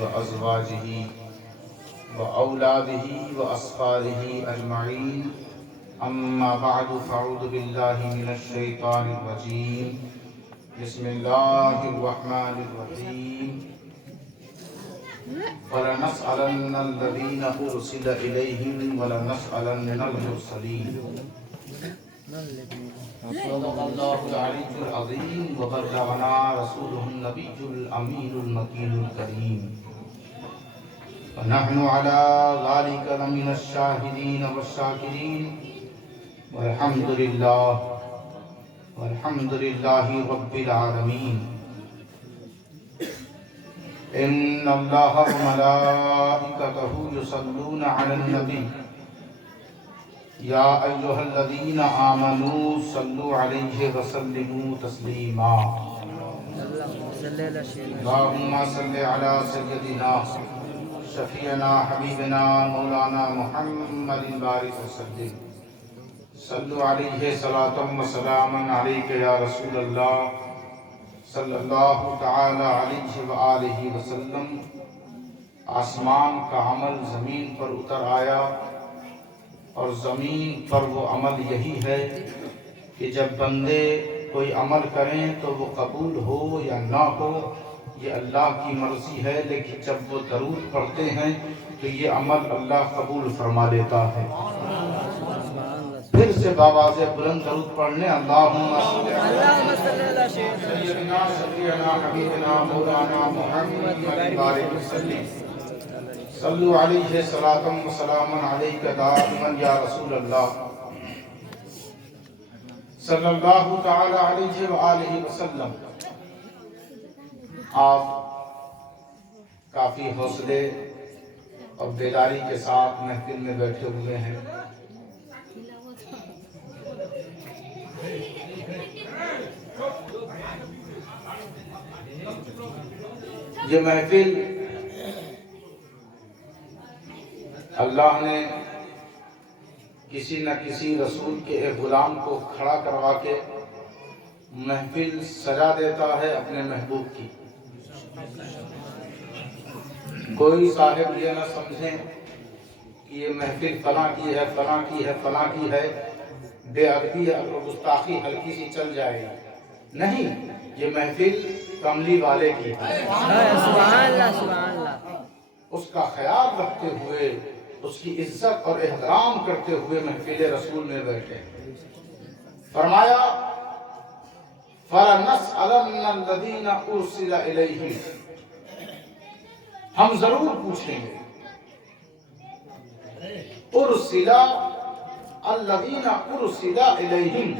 وأزواجه وأولاده وأصحابه أجمعين أما بعد فأعوذ بالله من الشيطان الرجيم بسم الله الرحمن الرحيم فلنسألن الذين أرسل إليهم ولنسألن المرسلين صدق الله العلي العظيم وبلغنا رسوله النبي الأمين المكين الكريم ونحن على ذلك لمن الشاهدين والشاكرين والحمد لله رب العالمين إن الله وملائكته يصلون على النبي يا أيها الذين آمنوا صلوا عليه وسلموا تسليما اللهم صل على سيدنا شفيعنا حبيبنا مولانا محمد البارك وسلم صلوا عليه صلاة وسلاما عليك يا رسول الله صلی اللہ تعالی علیہ وآلہ وسلم. آسمان کا عمل زمین پر اتر آیا اور زمین پر وہ عمل یہی ہے کہ جب بندے کوئی عمل کریں تو وہ قبول ہو یا نہ ہو یہ اللہ کی مرضی ہے، لیکن جب وہ درود پڑھتے ہیں تو یہ عمل اللہ قبول فرما لیتا ہے. پھر سے باواز بلند درود پڑھنے اللہم صلی علی سیدنا شفیعنا حبیبنا مولانا محمد بارک وسلم صلو علیہ صلاۃ و سلام علیک دائما یا رسول اللہ صلی اللہ تعالی علیہ وآلہ وسلم. آپ کافی حوصلے اور بیداری کے ساتھ محفل میں بیٹھے ہوئے ہیں. یہ محفل اللہ نے کسی نہ کسی رسول کے ایک غلام کو کھڑا کروا کے محفل سجا دیتا ہے اپنے محبوب کی. کوئی صاحب یہ نہ سمجھیں کہ یہ محفل فلاں کی ہے فلاں کی ہے فلاں کی ہے، بے ادبی اور گستاخی ہلکی سی چل جائے گی. نہیں، یہ محفل کملی والے کی ہے. اس کا خیال رکھتے ہوئے، اس کی عزت اور احترام کرتے ہوئے محفل رسول میں بیٹھے. فرمایا فَلَنَسْأَلَنَّ الَّذِينَ أُرْسِلَ إِلَيْهِمْ، ہم ضرور پوچھیں گے. أُرْسِلَ الَّذِينَ أُرْسِلَ إِلَيْهِمْ،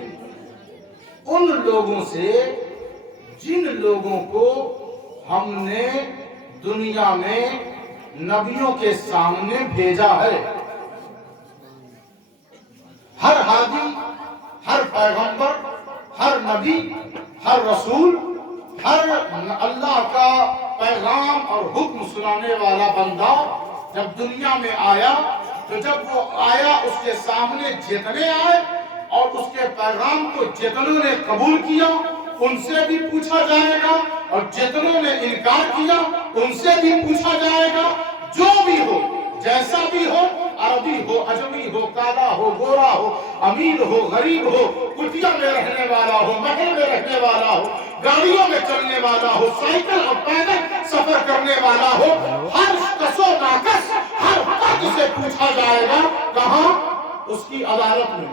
ان لوگوں سے جن لوگوں کو ہم نے دنیا میں نبیوں کے سامنے بھیجا ہے. ہر ہادی، ہر پیغمبر، ہر نبی، ہر رسول، ہر اللہ کا پیغام اور حکم سنانے والا بندہ جب دنیا میں آیا تو جب وہ آیا اس کے سامنے جتنے آئے اور اس کے پیغام کو جتنوں نے قبول کیا ان سے بھی پوچھا جائے گا، اور جتنوں نے انکار کیا ان سے بھی پوچھا جائے گا. جو بھی ہو، جیسا بھی ہو، عربی ہو، عجمی ہو، کالا ہو، گورا ہو، امیر ہو، غریب ہو، کٹیا میں رہنے والا ہو، محل میں رہنے والا ہو، گاڑیوں میں چلنے والا ہو، سائیکل اور پیدل سفر کرنے والا ہو، ہر کس و ناکس ہر فرد سے پوچھا جائے گا. کہاں؟ اس کی عدالت میں.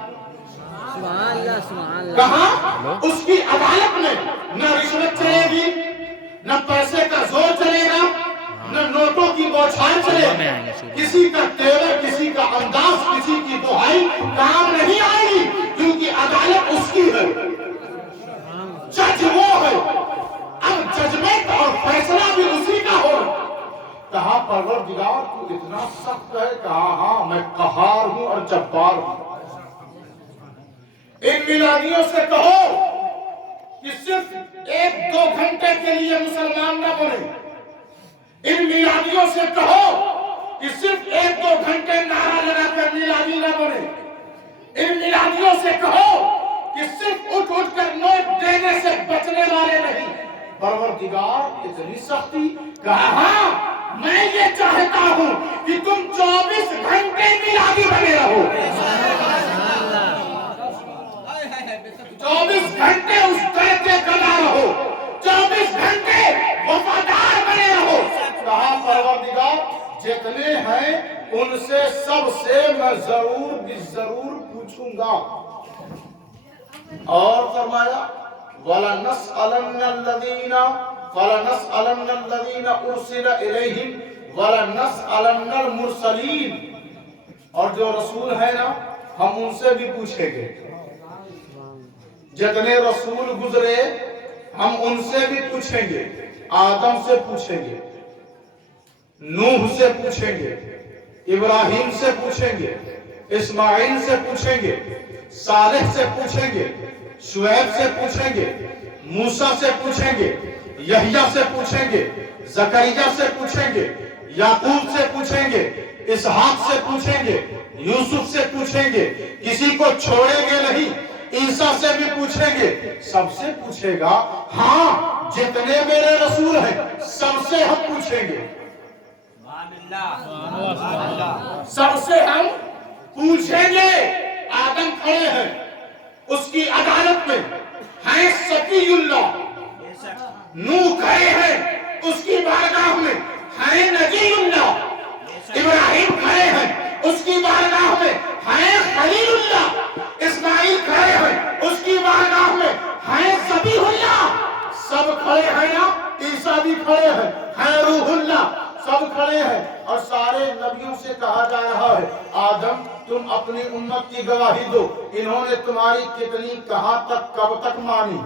کہاں؟ اس کی عدالت میں. نہ رشوت چلے گی، نہ پیسے کا زور چلے گا، نہ نوٹوں کی بوچھار چلے گی. کسی کا تیور، کسی کا انداز، کسی کی دہائی کام نہیں آئے گی، کیونکہ عدالت اس کی ہے. جج وہ ہے. اب ججمنٹ اور فیصلہ بھی اسی کا ہو. کہا پروردگار تو اتنا سخت ہے، کہا ہاں میں قہار ہوں اور جبار ہوں. ان میلادیوں سے کہو کہ صرف 1-2 گھنٹے کے لیے مسلمان نہ بنے. ان میلادیوں سے کہو کہ صرف 1-2 گھنٹے نعرہ لگا کر میلادی نہ بنے. ان میلادیوں سے کہو کہ صرف اٹھ کر نوٹ دینے سے بچنے والے نہیں. پروردگار اتنی سختی، کہا ہاں ہوں کہ تم 24 گھنٹے میلادی بنے رہو، 24 گھنٹے اس در کے گدا رہو، 24 گھنٹے وفادار بنے رہو۔ کہا پروردگار جتنے ہیں ان سے سب سے میں ضرور پوچھوں گا۔ اور فرمایا وَلَنَسْأَلَنَّ الَّذِينَ أُرْسِلَ إِلَيْهِمْ وَلَنَسْأَلَنَّ الْمُرْسَلِينَ، اور جو رسول ہیں نا ہم ان سے بھی پوچھیں گے، جتنے رسول گزرے ہم ان سے بھی پوچھیں گے، آدم سے پوچھیں گے، نوح سے پوچھیں گے، ابراہیم سے پوچھیں گے، اسماعیل سے پوچھیں گے، صالح سے پوچھیں گے، شعیب سے پوچھیں گے، موسیٰ سے پوچھیں گے، یحییٰ سے پوچھیں گے، زکریا سے پوچھیں گے، یعقوب سے پوچھیں گے، اسحاق سے پوچھیں گے، یوسف سے پوچھیں گے، کسی کو چھوڑیں گے نہیں، عیسیٰ سے بھی پوچھیں گے، سب سے پوچھے گا۔ ہاں جتنے میرے رسول ہیں سب سے ہم پوچھیں گے، سب سے ہم پوچھیں گے۔ آدم کھڑے ہیں اس کی عدالت میں، ہیں صفی اللہ، نوح کھڑے ہیں اس کی بارگاہ میں، ہیں نجی اللہ، ابراہیم کھڑے ہیں اس کی بارگاہ میں، ہیں خلیل اللہ، اسماعیل کھڑے ہیں اس کی بارگاہ میں، ہیں ذبیح اللہ۔ سب کھڑے ہیں نا، عیسیٰ بھی کھڑے ہیں روح اللہ، سب کھڑے ہیں، اور سارے نبیوں سے کہا جا رہا ہے آدم تم اپنی امت کی گواہی دو، انہوں نے تمہاری کتنی کہاں تک کب تک مانی۔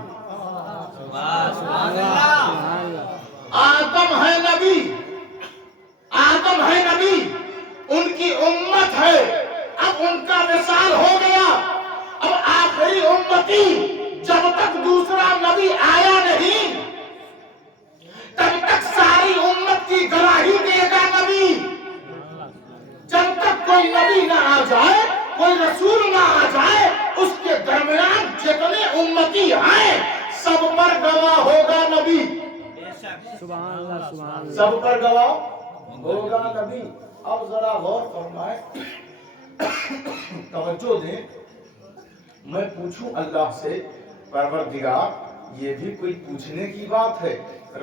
آدم ہے نبی، آدم ہے نبی، ان کی امت ہے، اب ان کا وصال ہو گیا، اب آخری امتی جب تک دوسرا نبی آیا نہیں تب تک ساری امت کی گواہی دے گا نبی۔ جب تک کوئی نبی نہ آ جائے، کوئی رسول نہ آ جائے، اس کے درمیان جتنے امتی ہیں سب پر گواہ ہوگا نبی، سب پر گواہ ہوگا نبی۔ اب ذرا غور فرمائیں، توجہ دیں، میں پوچھوں اللہ سے پروردگار یہ بھی کوئی پوچھنے کی بات ہے؟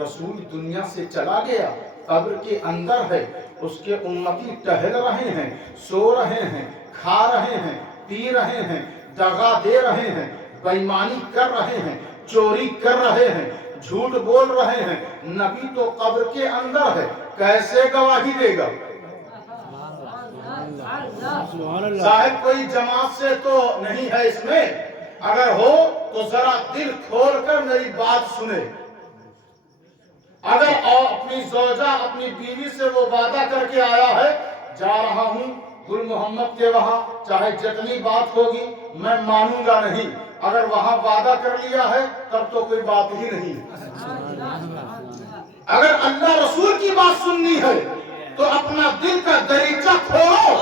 رسول دنیا سے چلا گیا، قبر کے اندر ہے، اس کے امتی ٹہل رہے ہیں، سو رہے ہیں، کھا رہے ہیں، پی رہے ہیں، دغا دے رہے ہیں، بے ایمانی کر رہے ہیں، چوری کر رہے ہیں، جھوٹ بول رہے ہیں، نبی تو قبر کے اندر ہے، کیسے گواہی دے گا؟ صاحب کوئی جماعت سے تو نہیں ہے اس میں، اگر ہو تو ذرا دل کھول کر میری بات سنے۔ اگر اپنی زوجہ اپنی بیوی سے وہ وعدہ کر کے آیا ہے جا رہا ہوں گل محمد کے وہاں، چاہے جتنی بات ہوگی میں مانوں گا نہیں، اگر وہاں وعدہ کر لیا ہے تب تو کوئی بات ہی نہیں۔ اگر اللہ رسول کی بات سننی ہے تو اپنا دل کا دریچہ کھولو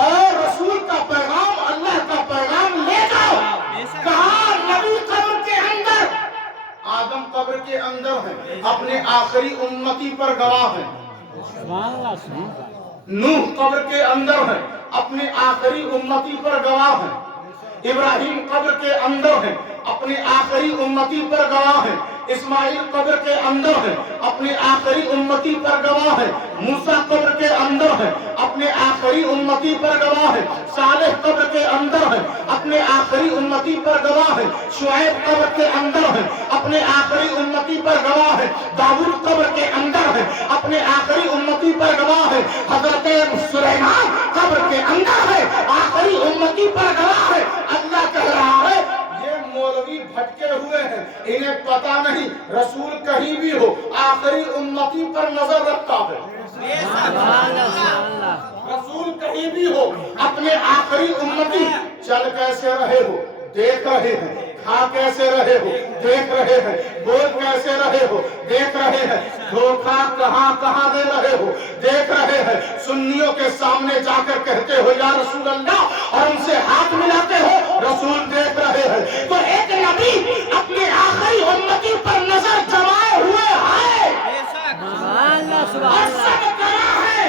اور رسول کا پیغام، اللہ کا پیغام لے جاؤ۔ کہاں نبی قبر کے اندر، آدم قبر کے اندر ہے، اپنے آخری امتی پر گواہ ہے۔ نوح قبر کے اندر ہے، اپنے آخری امتی پر گواہ ہے۔ ابراہیم قبر کے اندر ہے، اپنے آخری امتی پر گواہ ہے۔ اسماعیل قبر کے اندر ہے، اپنے آخری امتی پر گواہ ہے۔ موسیٰ قبر کے اندر ہے، اپنے آخری امتی پر گواہ ہے۔ صالح قبر کے اندر ہے، اپنے آخری امتی پر گواہ ہے۔ شعیب قبر کے اندر ہے، اپنے آخری امتی پر گواہ ہے۔ داؤد قبر کے اندر ہے، اپنے آخری امتی پر گواہ ہے۔ حضرت سلیمان قبر کے اندر ہے، آخری امتی پر گواہ ہے۔ اللہ کہہ رہا ہے یہ مولوی بھٹکے ہوئے ہیں، انہیں پتا نہیں رسول کہیں بھی ہو آخری امتی پر نظر رکھتا ہے۔ رسول کہیں بھی ہو اپنے آخری امتی، چل کیسے رہے ہو دیکھ رہے ہیں، کھا کیسے رہے ہو دیکھ رہے ہیں، بول کیسے رہے ہو دیکھ رہے ہیں، دھوکہ کہاں کہاں دے رہے ہو دیکھ رہے ہیں۔ سنیوں کے سامنے جا کر کہتے ہو یا رسول اللہ اور ان سے ہاتھ ملاتے ہو، رسول دیکھ رہے ہیں۔ تو ایک نبی اپنے آخری امتی پر نظر جمائے ہوئے ہے اور سب گواہ ہے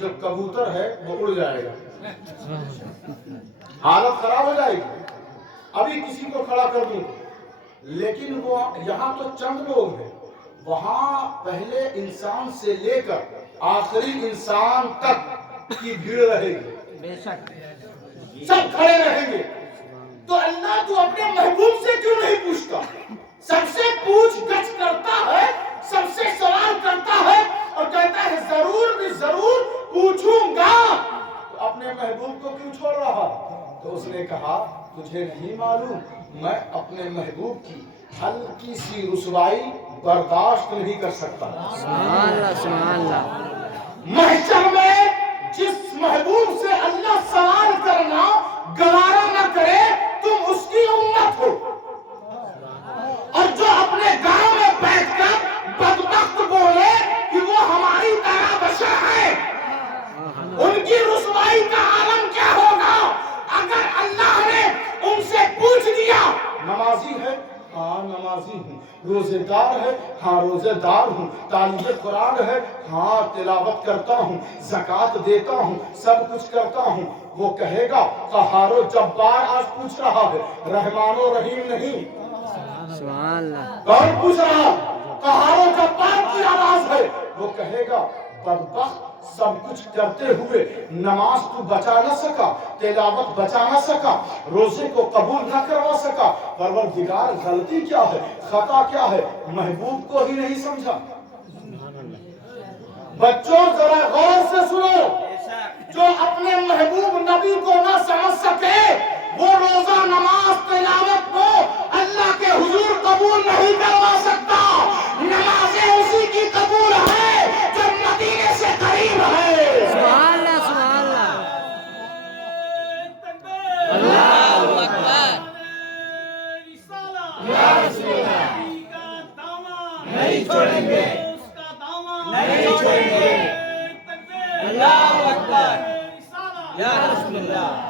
جو کبوتر ہے وہ اڑ جائے گا، حالت خراب ہو جائے گی۔ ابھی کسی کو کھڑا کر دوں، لیکن وہ یہاں تو چند لوگ ہیں، وہاں پہلے انسان سے لے کر آخری انسان تک کی بھیڑ رہے گی، بے شک سب کھڑے رہیں گے۔ تو اللہ تو اپنے محبوب سے کیوں نہیں پوچھتا؟ سب سے پوچھ گچھ کرتا ہے، سب سے سوال کرتا ہے اور کہتا ہے ضرور بھی ضرور پوچھوں گا، تو اپنے محبوب کو کیوں چھوڑ رہا؟ تو اس نے کہا تجھے نہیں معلوم میں اپنے محبوب کی ہلکی سی رسوائی برداشت نہیں کر سکتا۔ سبحان اللہ سبحان اللہ۔ محشر میں جس محبوب سے اللہ سوال کرنا گوارا نہ کرے تم اس کی امت ہو، اور جو اپنے گاؤں میں بیٹھ کر بدبخت بولے کہ وہ ہماری طرح بشر ہے، ان کی رسوائی کا عالم کیا ہوگا اگر اللہ نے ان سے پوچھ دیا نمازی ہے؟ ہاں نمازی ہوں۔ روزے دار ہے؟ ہاں روزے دار ہوں۔ طالب قرآن ہے؟ ہاں تلاوت کرتا ہوں، زکوٰۃ دیتا ہوں، سب کچھ کرتا ہوں۔ وہ کہے گا قہار و جبار آج پوچھ رہا ہے، رحمان و رحیم نہیں۔ سبحان اللہ۔ کون پوچھ رہا؟ قہار و جبار کی آواز ہے۔ وہ کہے گا بدبخت سب کچھ کرتے ہوئے نماز تو بچا نہ سکا، تلاوت بچا نہ سکا، روزے کو قبول نہ کروا سکا، پروردگار غلطی کیا ہے، خطا کیا ہے، محبوب کو ہی نہیں سمجھا۔ بچوں ذرا غور سے سنو، جو اپنے محبوب نبی کو نہ سمجھ سکے وہ روزہ نماز تلاوت کو اللہ کے حضور قبول نہیں کروا سکتا۔ نمازیں اسی کی قبول ہے جو مدینے سے قریب ہے۔ سبحان اللہ سبحان اللہ۔ اللہ اکبر۔ یا رسول اللہ نہیں چھوڑیں گے، نہیں چھوڑیں گے۔ اللہ اکبر۔ یا رسول اللہ۔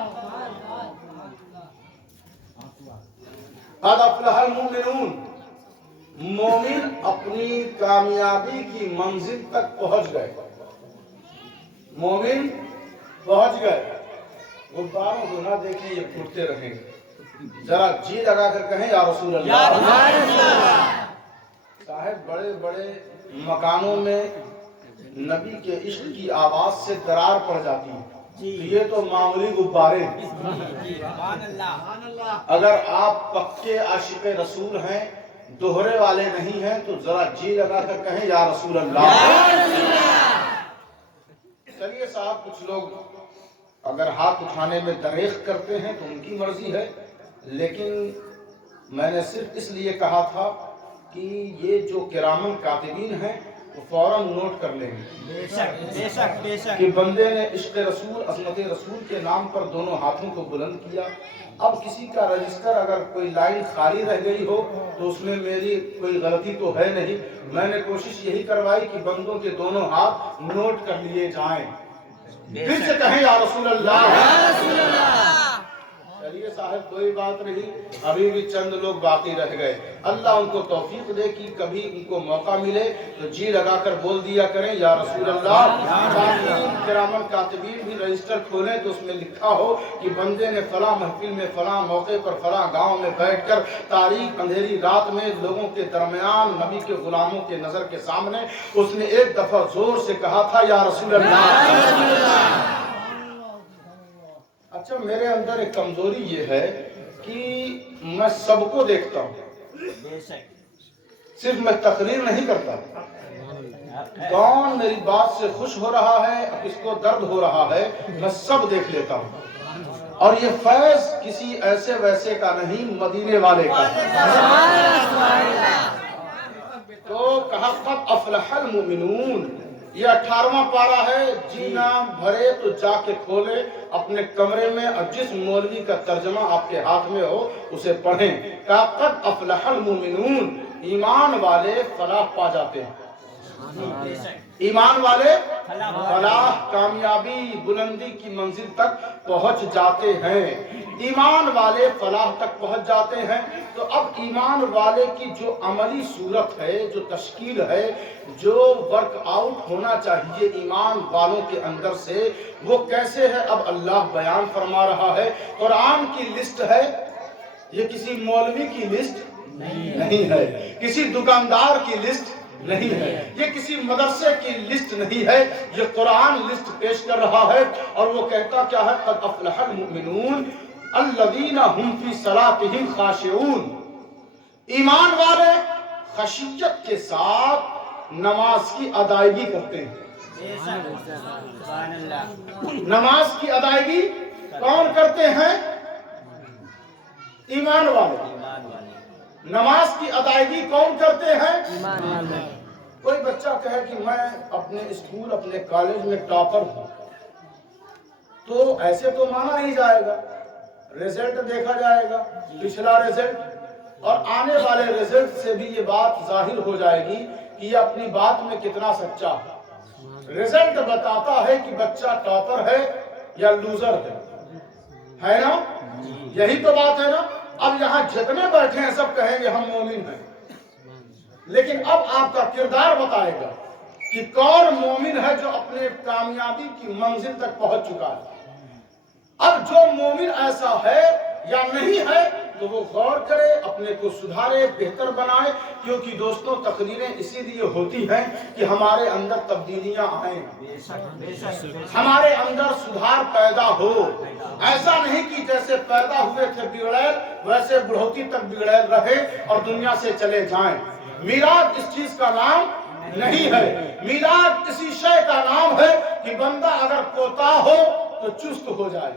قد افلح المؤمنون، مومن اپنی کامیابی کی منزل تک پہنچ گئے، مومن پہنچ گئے۔ غباروں کو نہ دیکھیں یہ پھوٹتے رہیں گے، ذرا جی لگا کر کہیں یا رسول اللہ۔ صاحب بڑے بڑے مکانوں میں نبی کے عشق کی آواز سے درار پڑ جاتی ہے، یہ تو معمولی غبارے ہیں۔ اگر آپ پکے عاشق رسول ہیں، دوہرے والے نہیں ہیں، تو ذرا جی لگا کر کہیں یا رسول اللہ۔ چلیے صاحب کچھ لوگ اگر ہاتھ اٹھانے میں دریغ کرتے ہیں تو ان کی مرضی ہے، لیکن میں نے صرف اس لیے کہا تھا کہ یہ جو کرامن کاتبین ہیں وہ فوراً نوٹ کر لیں گے بے شک بے شک بے شک کہ بندے نے عشق رسول عظمت رسول کے نام پر دونوں ہاتھوں کو بلند کیا۔ اب کسی کا رجسٹر اگر کوئی لائن خالی رہ گئی ہو تو اس میں میری کوئی غلطی تو ہے نہیں، میں نے کوشش یہی کروائی کہ بندوں کے دونوں ہاتھ نوٹ کر لیے جائیں، دل سے کہیں یا رسول اللہ۔ چلیے صاحب کوئی بات نہیں، ابھی بھی چند لوگ باقی رہ گئے، اللہ ان کو توفیق دے کہ کبھی ان کو موقع ملے تو جی لگا کر بول دیا کریں یا رسول اللہ۔ تاکہ کرامن کاتبین بھی رجسٹر کھولیں تو اس میں لکھا ہو کہ بندے نے فلاں محفل میں فلاں موقع پر فلاں گاؤں میں بیٹھ کر تاریک اندھیری رات میں لوگوں کے درمیان نبی کے غلاموں کے نظر کے سامنے اس نے ایک دفعہ زور سے کہا تھا یا رسول اللہ۔ اچھا میرے اندر ایک کمزوری یہ ہے کہ میں سب کو دیکھتا ہوں، صرف میں تقریر نہیں کرتا۔ کون میری بات سے خوش ہو رہا ہے، کس کو درد ہو رہا ہے، میں سب دیکھ لیتا ہوں، اور یہ فیض کسی ایسے ویسے کا نہیں، مدینے والے کا۔ تو کہا قد افلح المؤمنون، یہ 18واں پارہ ہے، جینا بھرے تو جا کے کھولے اپنے کمرے میں، اور جس مولوی کا ترجمہ آپ کے ہاتھ میں ہو اسے پڑھیں۔ کہا قد افلح المؤمنون، ایمان والے فلاح پا جاتے ہیں، ایمان والے فلاح کامیابی بلندی کی منزل تک پہنچ جاتے ہیں۔ ایمان والے فلاح تک پہنچ جاتے ہیں۔ تو اب ایمان والے کی جو عملی صورت ہے، جو تشکیل ہے، جو ورک آؤٹ ہونا چاہیے ایمان والوں کے اندر سے، وہ کیسے ہے اب اللہ بیان فرما رہا ہے۔ قرآن کی لسٹ ہے، یہ کسی مولوی کی لسٹ نہیں ہے، کسی دکاندار کی لسٹ نہیں ہے، یہ کسی مدرسے کی لسٹ نہیں ہے، یہ قرآن لسٹ پیش کر رہا ہے۔ اور وہ کہتا کیا ہے؟ قد افلح المؤمنون الذین هم فی صلاتهم خاشعون، ایمان والے خشیت کے ساتھ نماز کی ادائیگی کرتے ہیں۔ سبحان اللہ۔ نماز کی ادائیگی کون کرتے ہیں؟ ایمان والے۔ نماز کی ادائیگی کون کرتے ہیں؟ کوئی بچہ کہے کہ میں اپنے اسکول اپنے کالج میں ٹاپر ہوں، تو ایسے تو مانا نہیں جائے گا، ریزلٹ دیکھا جائے گا، پچھلا ریزلٹ اور آنے والے ریزلٹ سے بھی یہ بات ظاہر ہو جائے گی کہ یہ اپنی بات میں کتنا سچا ہے۔ ریزلٹ بتاتا ہے کہ بچہ ٹاپر ہے یا لوزر ہے نا؟ یہی تو بات ہے نا۔ اب یہاں جتنے بیٹھے ہیں سب کہیں گے ہم مومن ہیں، لیکن اب آپ کا کردار بتائے گا کہ کون مومن ہے جو اپنے کامیابی کی منزل تک پہنچ چکا ہے۔ اب جو مومن ایسا ہے یا نہیں ہے تو وہ غور کرے، اپنے کو سدھارے، بہتر بنائے، کیونکہ دوستوں تقریریں اسی لیے ہوتی ہیں کہ ہمارے اندر تبدیلیاں آئیں، ہمارے اندر سدھار پیدا ہو۔ ایسا نہیں کہ جیسے پیدا ہوئے تھے بگڑیل ویسے بڑھوتی تک بگڑیل رہے اور دنیا سے چلے جائیں۔ میلاد اس چیز کا نام نہیں ہے، میلاد کسی شے کا نام ہے کہ بندہ اگر کوتاہ ہو تو چست ہو جائے،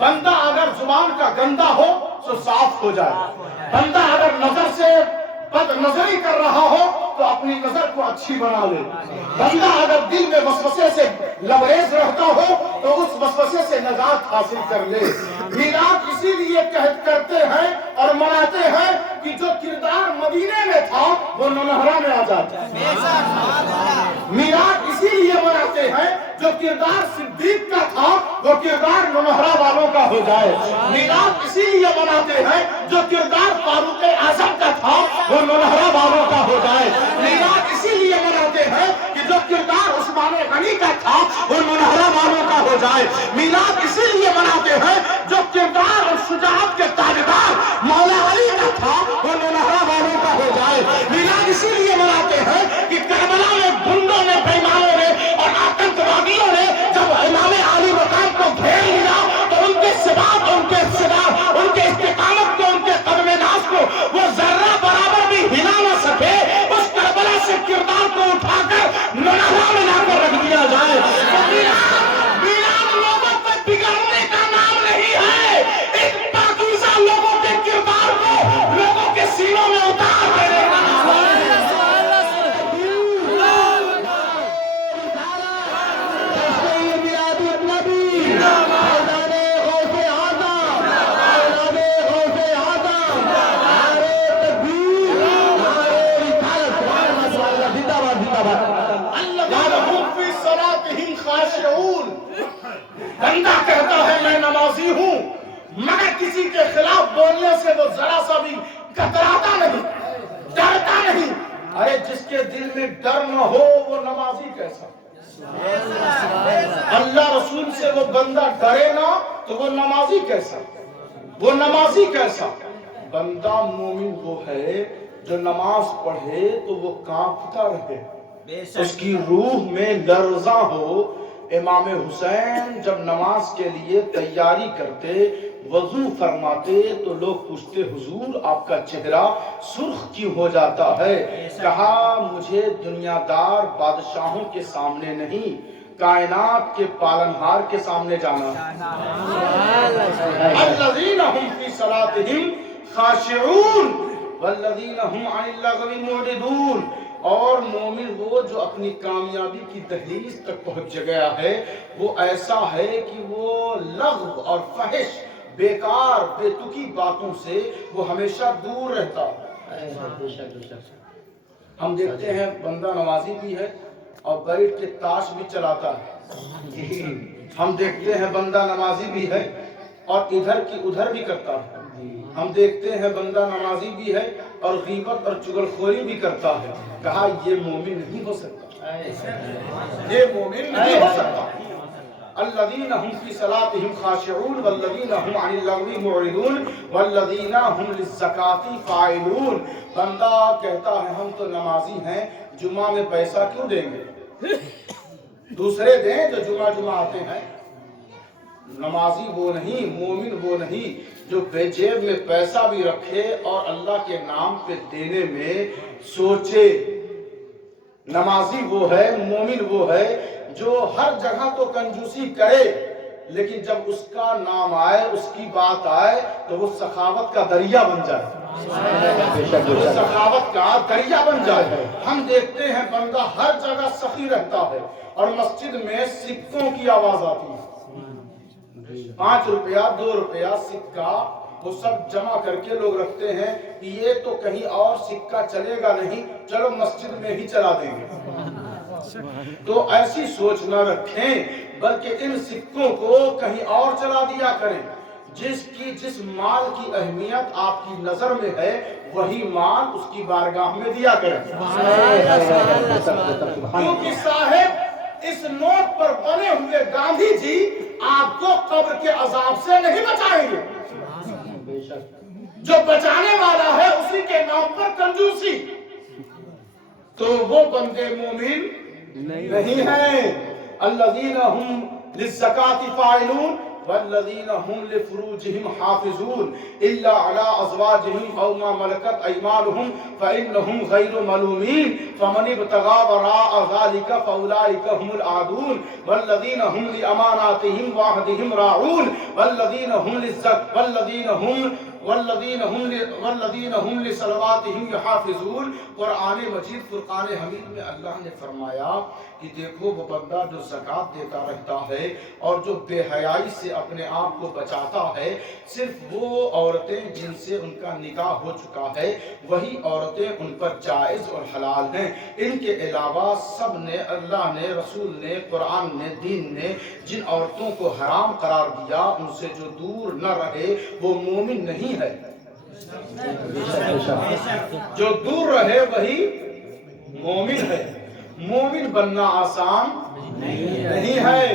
بندہ اگر زبان کا گندا ہو تو صاف ہو جائے، بندہ اگر نظر سے بد نظری کر رہا ہو تو اپنی نظر کو اچھی بنا لے، بندہ اگر دل میں وسوسے سے لبریز رہتا ہو تو اس وسوسے سے نجات حاصل کر لے۔ میلاد اسی لیے کرتے ہیں اور مناتے ہیں کہ جو کردار مدینے میں تھا وہ نونہرا میں آ جاتا ہے۔ میلاد اسی لیے مناتے ہیں جو کردار صدیق کا تھا وہ کردار نونہرا والوں کا ہو جائے۔ میلاد اسی لیے مناتے ہیں جو کردار فاروق اعظم کا تھا وہ نونہرا والوں کا ہو جائے۔ میلاد اسی لیے مناتے ہیں کہ جو کردار عثمان غنی کا تھا وہ نونہرا والوں کا ہو جائے۔ میلاد اسی لیے مناتے ہیں جو کردار اور شجاعت کے تاجدار مولا علی کا تھا وہ نونہرا والوں کا ہو جائے۔ میلاد اسی لیے مناتے ہیں کہ کربلا میں گنڈوں نے، بےمانوں نے اور آتنکوادیوں نے جب امام علی مقام کو گھیر لیا تو ان کے ثبات، ان کے اقتدار، ان کے استقامت کو، ان کے قدم ناز کو وہ ذرہ برابر بھی ہلا نہ سکے، اس کربلا سے کردار کو اٹھا کر نونہرا میں لا کر رکھ دیا جائے۔ میلاد لوگوں کو بگڑنے کا نام نہیں ہے، ایک پاکیزہ لوگوں کے کردار کو لوگوں کے سینوں میں اتار دینے کا نام ہے۔ بندہ کہتا ہے میں نمازی ہوں مگر کسی کے خلاف بولنے سے وہ ذرا سا بھی کتراتا نہیں، ڈرتا نہیں۔ ارے جس کے دل میں ڈر نہ ہو وہ نمازی کیسا؟ اللہ رسول سے وہ بندہ ڈرے نہ تو وہ نمازی کیسا؟ وہ نمازی کیسا؟ بندہ مومن وہ ہے جو نماز پڑھے تو وہ کانپتا رہے، اس کی روح میں لرزاں ہو۔ امام حسین جب نماز کے لیے تیاری کرتے، وضو فرماتے تو لوگ پوچھتے حضور آپ کا چہرہ سرخ کیوں ہو جاتا ہے؟ کہا مجھے دنیا دار بادشاہوں کے سامنے نہیں، کائنات کے پالنہار کے سامنے جانا۔ الذین هم فی صلاتهم خاشعون والذین هم عن اللغو معرضون۔ اور مومن وہ جو اپنی کامیابی کی دہلیز تک پہنچ گیا ہے وہ ایسا ہے کہ وہ لغو اور فحش، بیکار بے تکی باتوں سے وہ ہمیشہ دور رہتا ہے۔ ہم دیکھتے ہیں بندہ نمازی بھی ہے اور بیٹھ کے تاش بھی چلاتا ہے، ہم دیکھتے ہیں بندہ نمازی بھی ہے اور ادھر کی ادھر بھی کرتا ہے. ہم دیکھتے ہیں بندہ نمازی بھی ہے اور غیبت اور چغلخوری بھی کرتا ہے. کہا یہ مومن نہیں ہو سکتا، یہ مومن نہیں ہو سکتا. الذین هم فی صلاتهم خاشعون والذین هم عن اللغو معرضون والذین هم للزکاة فاعلون. بندہ کہتا ہے ہم تو نمازی ہیں، جمعہ میں پیسہ کیوں دیں گے؟ دوسرے دیں جو جمعہ آتے ہیں. نمازی وہ نہیں، مومن وہ نہیں جو بے جیب میں پیسہ بھی رکھے اور اللہ کے نام پہ دینے میں سوچے. نمازی وہ ہے، مومن وہ ہے جو ہر جگہ تو کنجوسی کرے لیکن جب اس کا نام آئے، اس کی بات آئے تو وہ سخاوت کا دریا بن جائے، وہ سخاوت کا دریا بن جائے. ہم دیکھتے ہیں بندہ ہر جگہ سخی رہتا ہے اور مسجد میں سکوں کی آواز آتی ہے. 5 روپیہ 2 روپیہ سکہ وہ سب جمع کر کے لوگ رکھتے ہیں کہ یہ تو کہیں اور سکہ چلے گا نہیں، چلو مسجد میں ہی چلا دیں گے. تو ایسی سوچ نہ رکھیں بلکہ ان سکوں کو کہیں اور چلا دیا کریں. جس مال کی اہمیت آپ کی نظر میں ہے وہی مال اس کی بارگاہ میں دیا کریں. کیونکہ صاحب اس نوٹ پر بنے ہوئے گاندھی جی آپ کو قبر کے عذاب سے نہیں بچائیں گے. جو بچانے والا ہے اسی کے نام پر کنجوسی. تو وہ بندے مومن نہیں ہیں. الذین هم للزکاة فاعلون والذین هم لفروجهم حافظون الا على ازواجهم او ما ملكت ايمانهم فانهم غير ملومين فمن ابتغى وراء ذلك فاولئك هم العادون والذین هم لاماناتهم وعهدهم راعون والذین هم لصلواتهم يحافظون. قرآن مجید فرقان حمید میں اللہ نے فرمایا کہ دیکھو وہ بندہ جو زکوٰۃ دیتا رہتا ہے اور جو بے حیائی سے اپنے آپ کو بچاتا ہے، صرف وہ عورتیں جن سے ان کا نکاح ہو چکا ہے وہی عورتیں ان پر جائز اور حلال ہیں. ان کے علاوہ سب نے، اللہ نے، رسول نے، قرآن نے، دین نے جن عورتوں کو حرام قرار دیا ان سے جو دور نہ رہے وہ مومن نہیں ہے. جو دور رہے وہی مومن ہے. مومن بننا آسان نہیں ہے.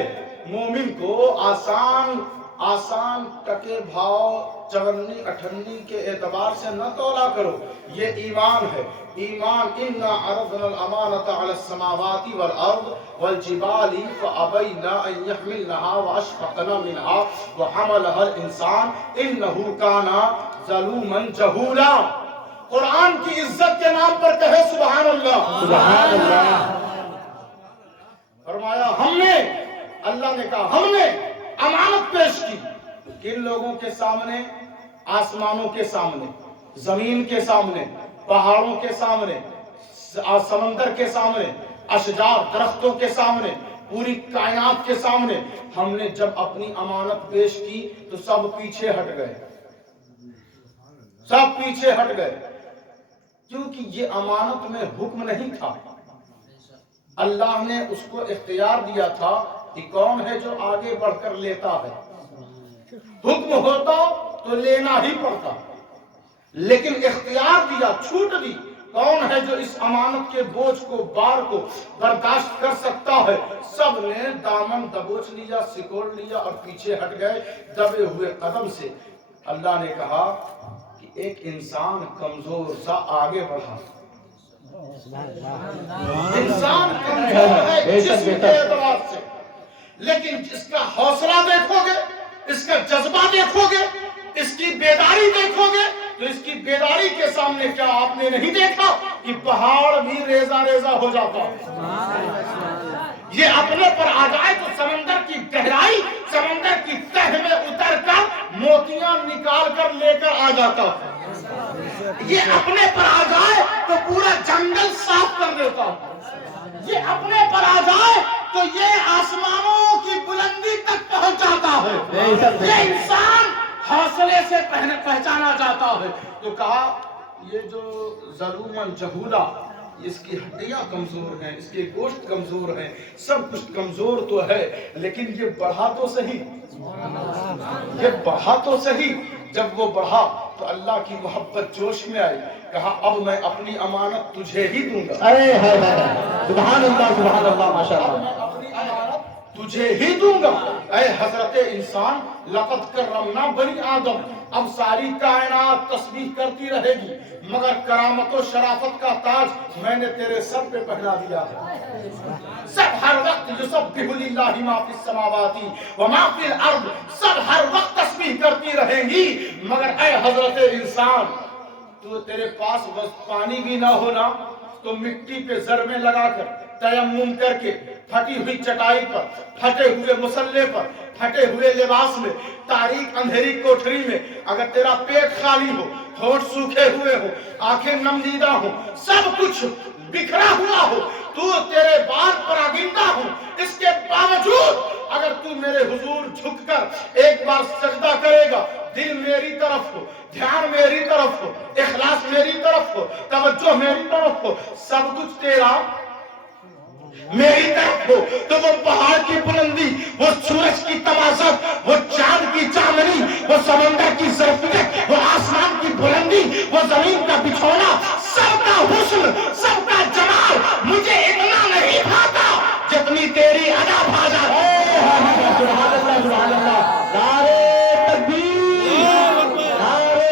مومن کو آسان ٹکے بھاؤ 54-58 کے اعتبار سے نہ تولا کرو. یہ ایمان ہے. ایمان انا عرضنا الامانة على السماوات والارض والجبال فابين ان يحملنها واشفقن منها وحملها الانسان انه كان ظلوما جهولا. قرآن کی عزت کے نام پر کہے سبحان اللہ. سبحان اللہ. فرمایا ہم نے، اللہ نے کہا ہم نے امانت پیش کی. کن لوگوں کے سامنے؟ آسمانوں کے سامنے، زمین کے سامنے، پہاڑوں کے سامنے، سمندر کے سامنے، اشجار درختوں کے سامنے، پوری کائنات کے سامنے. ہم نے جب اپنی امانت پیش کی تو سب پیچھے ہٹ گئے، سب پیچھے ہٹ گئے. کیونکہ یہ امانت میں حکم نہیں تھا، اللہ نے اس کو اختیار دیا تھا کہ کون ہے جو آگے بڑھ کر لیتا ہے. حکم ہوتا تو لینا ہی پڑتا، لیکن اختیار دیا، چھوٹ دی. کون ہے جو اس امانت کے بوجھ کو، بار کو برداشت کر سکتا ہے؟ سب نے دامن دبوچ لیا، سکوڑ لیا اور پیچھے ہٹ گئے دبے ہوئے قدم سے. اللہ نے کہا کہ ایک انسان کمزور سا آگے بڑھا. انسان کمزور ہے جسم کے اعتبار سے، لیکن اس کا حوصلہ دیکھو گے، اس کا جذبہ دیکھو گے، اس کی بیداری دیکھو گے تو اس کی بیداری کے سامنے کیا آپ نے نہیں دیکھا کہ پہاڑ بھی ریزہ ریزہ ہو جاتا. یہ اپنے پر آ جائے تو سمندر کی گہرائی، سمندر کی تہ میں اتر کر موتیاں نکال کر لے کر آ جاتا. یہ اپنے پر آ جائے تو پورا جنگل صاف کر دیتا. یہ اپنے پر آ جائے تو یہ آسمانوں کی بلندی تک پہنچ جاتا ہے. یہ انسان حوصلے سے پہچانا جاتا ہے. تو کہا یہ جو ظلوماً جہولا، اس کی ہڈیاں کمزور ہیں، اس کے گوشت کمزور ہیں، سب کچھ کمزور تو ہے، لیکن یہ بڑھا تو صحیح، یہ بڑھا تو صحیح۔ جب وہ بڑھا تو اللہ کی محبت جوش میں آئی، کہا اب میں اپنی امانت تجھے ہی دوں گا۔ سبحان اللہ ماشاءاللہ، میں اپنی امانت تجھے ہی دوں گا۔ اے حضرت انسان، لقد کرمنا بنی آدم، اب ساری کائنات تسبیح کرتی رہے گی، مگر کرامت و شرافت کا تاج میں نے تیرے سر پہ پہنا دیا ہے۔ سب ہر وقت یسبح للہ ما فی السماوات وما فی الارض، سب ہر وقت تسبیح کرتی رہیں گی، مگر اے حضرت انسان، تو تیرے پاس پانی بھی نہ ہونا تو مٹی پہ ضربیں لگا کر تیمم کر کے پھٹی ہوئی چٹائی پر، پھٹے ہوئے مسلے پر، پھٹے ہوئے لباس میں، تاریک اندھیری کوٹھری میں اگر تیرا پیٹ خالی ہو، ہونٹ سوکھے ہوئے ہو، آنکھیں نمدیدہ ہو، سب کچھ بکھرا ہوا ہو، تو تیرے بال پر آگندہ ہو، اس کے باوجود اگر تو میرے حضور جھک کر ایک بار سجدہ کرے گا، دل میری طرف ہو، دھیان میری طرف ہو، اخلاص میری طرف ہو، توجہ میری طرف ہو، سب کچھ تیرا میری طرف ہو، تو وہ پہاڑ کی بلندی، وہ سورج کی تمازت، وہ چاند کی چاندنی، وہ سمندر کی ظرفیت، وہ آسمان کی بلندی، وہ زمین کا بچھونا، سب کا حسن، سب کا جمال مجھے اتنا نہیں بھاتا جتنی تیری ادا بھا جاتی ہے۔ سبحان اللہ، نعرہ تکبیر، نعرہ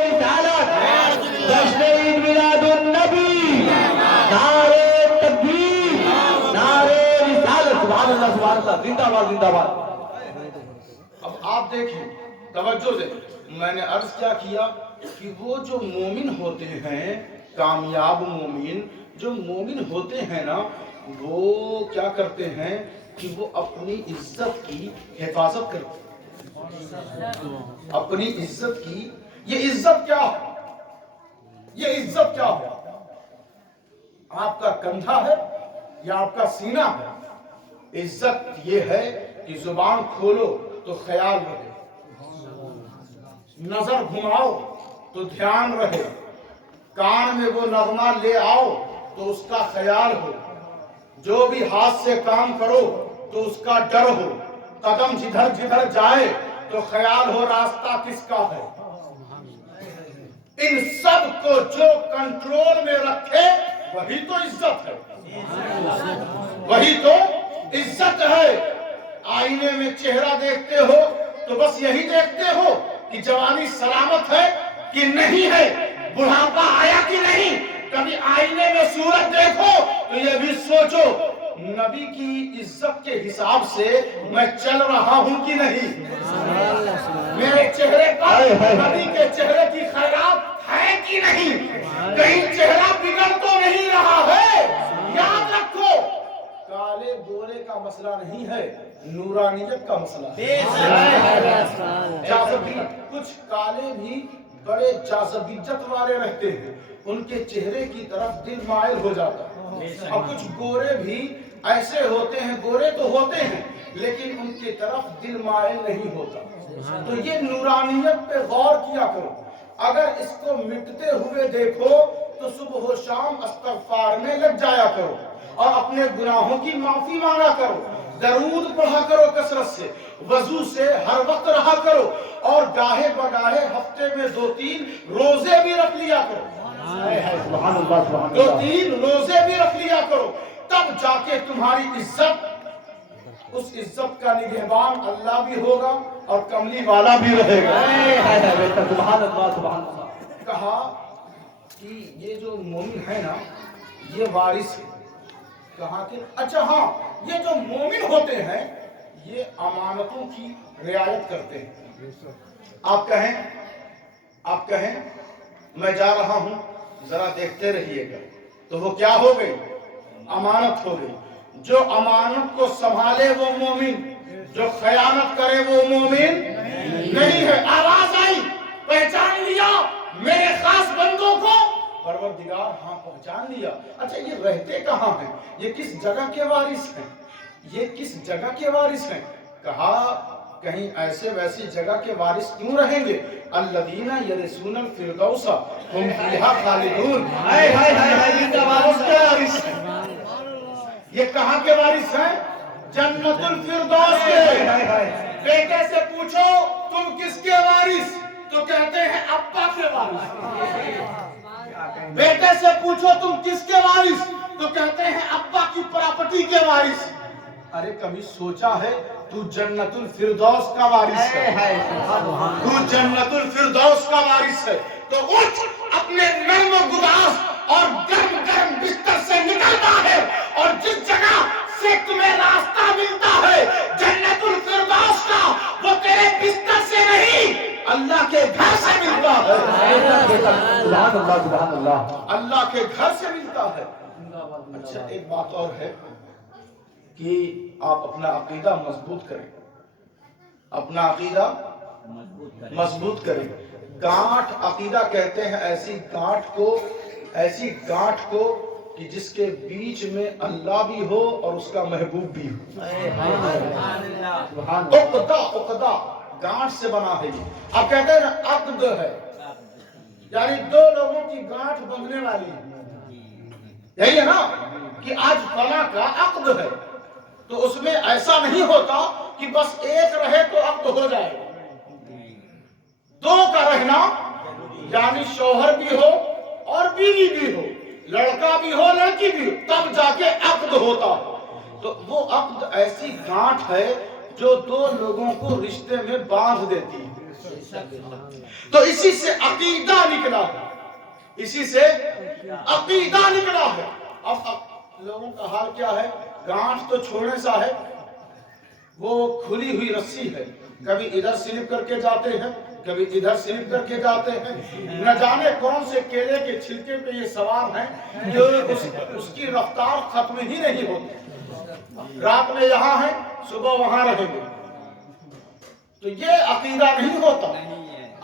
رسالت، جشن عید میلاد النبی، نعرہ تکبیر، نعرہ رسالت، سبحان اللہ، زندہ باد زندہ باد۔ اب آپ دیکھیں، توجہ سے، میں نے عرض کیا کیا کہ وہ جو مومن ہوتے ہیں، کامیاب مومن، جو مومن ہوتے ہیں نا، وہ کیا کرتے ہیں کہ وہ اپنی عزت کی حفاظت کرتے ہیں، اپنی عزت کی۔ یہ عزت کیا ہے؟ یہ عزت کیا ہے؟ آپ کا کندھا ہے یا آپ کا سینہ ہے؟ عزت یہ ہے کہ زبان کھولو تو خیال رہے، نظر گھماؤ تو دھیان رہے، کان میں وہ نغمہ لے آؤ تو اس کا خیال ہو، جو بھی ہاتھ سے کام کرو تو اس کا ڈر ہو، قدم جدھر جدھر جائے تو خیال ہو راستہ کس کا ہے۔ ان سب کو جو کنٹرول میں رکھے وہی تو عزت ہے، وہی تو عزت ہے۔ آئینے میں چہرہ دیکھتے ہو تو بس یہی دیکھتے ہو کہ جوانی سلامت ہے کہ نہیں ہے، بڑھاپا آیا کہ نہیں۔ کبھی آئینے میں صورت دیکھو تو یہ بھی سوچو نبی کی عزت کے حساب سے میں چل رہا ہوں کہ نہیں، میرے چہرے پر نبی کے چہرے کی خیرات ہے کہ نہیں، کہیں چہرہ بگڑ تو نہیں رہا ہے۔ یاد رکھو، کالے گورے کا مسئلہ نہیں ہے، نورانیت کا مسئلہ ہے۔ کچھ کالے بھی بڑے جاذبیت والے رہتے ہیں، ان کے چہرے کی طرف دل مائل ہو جاتا ہے، اور کچھ گورے بھی ایسے ہوتے ہیں، گورے تو ہوتے ہیں لیکن ان کی طرف دل مائل نہیں ہوتا۔ تو یہ نورانیت پہ غور کیا کرو، اگر اس کو مٹتے ہوئے دیکھو تو صبح و شام استغفار میں لگ جایا کرو اور اپنے گناہوں کی معافی مانگا کرو، درود پڑھا کرو کثرت سے، وضو سے ہر وقت رہا کرو، اور گاہے بگاہے ہفتے میں 2-3 روزے بھی رکھ لیا کرو، سبحان اللہ، 2-3 روزے بھی رکھ لیا کرو، تب جا کے تمہاری عزت، اس عزت کا نگہبان اللہ بھی ہوگا اور کملی والا بھی رہے گا۔ سبحان اللہ، سبحان اللہ۔ کہا کہ یہ جو مومن ہے نا، یہ وارث ہے۔ کہا کہ اچھا ہاں، یہ جو مومن ہوتے ہیں یہ امانتوں کی رعایت کرتے ہیں۔ آپ کہیں میں جا رہا ہوں، ذرا دیکھتے رہیے گا، تو وہ کیا ہو گئی؟ امانت ہو گئی۔ جو امانت کو سنبھالے وہ مومن، جو خیانت کرے وہ مومن نہیں ہے۔ آواز آئی، پہچان لیا میرے خاص بندوں کو؟ پروردگار ہاں پہچان لیا۔ اچھا یہ رہتے کہاں ہیں؟ یہ کس جگہ کے وارث ہیں؟ یہ کس جگہ کے وارث ہیں؟ کہا کہیں ایسے ویسی جگہ کے وارث کیوں رہیں گے؟ الذین یرثون الفردوس ہم فیہا خالدون، یہ کہاں کے وارث ہیں؟ جنت الفردوس کے۔ بیٹے سے پوچھو تم کس کے وارث، تو کہتے ہیں ابا کے وارث۔ بیٹے سے پوچھو تم کس کے وارث، تو کہتے ہیں ابا کی پراپرٹی کے وارث۔ ارے کبھی سوچا ہے تو جنت الفردوس کا وارث ہے، تو جنت الفردوس کا وارث ہے، تو اٹھ اپنے نرم و گداز اور گرم گرم بستر سے نکلتا ہے، اور جس جگہ سے تمہیں راستہ ملتا ہے جنت الفردوس کا، وہ تیرے بستر سے نہیں اللہ کے گھر سے ملتا ہے۔ سبحان اللہ سبحان اللہ، اللہ کے گھر سے ملتا ہے۔ اچھا ایک بات اور ہے کہ آپ اپنا عقیدہ مضبوط کریں، اپنا عقیدہ مضبوط کریں۔ گانٹھ عقیدہ کہتے ہیں ایسی گانٹھ کو کہ جس کے بیچ میں اللہ بھی ہو اور اس کا محبوب بھی ہو۔ عقدہ گانٹھ سے بنا ہے یہ۔ آپ کہتے ہیں نا عقد ہے، یعنی دو لوگوں کی گانٹھ بندھنے والی ہے، یہی ہے نا کہ آج فلاں کا عقد ہے، تو اس میں ایسا نہیں ہوتا کہ بس ایک رہے تو عقد ہو جائے، دو کا رہنا، یعنی شوہر بھی ہو اور بیوی بھی ہو، لڑکا بھی ہو لڑکی بھی ہو، تب جا کے عقد ہوتا۔ تو وہ عقد ایسی گانٹھ ہے جو دو لوگوں کو رشتے میں باندھ دیتی ہے۔ تو اسی سے عقیدہ نکلا ہے، اسی سے عقیدہ نکلا ہے۔ اب لوگوں کا حال کیا ہے؟ گانٹھ تو چھوڑنے سا ہے، وہ کھلی ہوئی رسی ہے، کبھی ادھر سلپ کر کے جاتے ہیں، کبھی ادھر سلپ کر کے جاتے ہیں، نہ جانے کون سے کیلے کے چھلکے پہ یہ سوار ہیں جو اس کی رفتار ختم ہی نہیں ہوتی، رات میں یہاں ہیں صبح وہاں رہیں گے۔ تو یہ عقیدہ نہیں ہوتا۔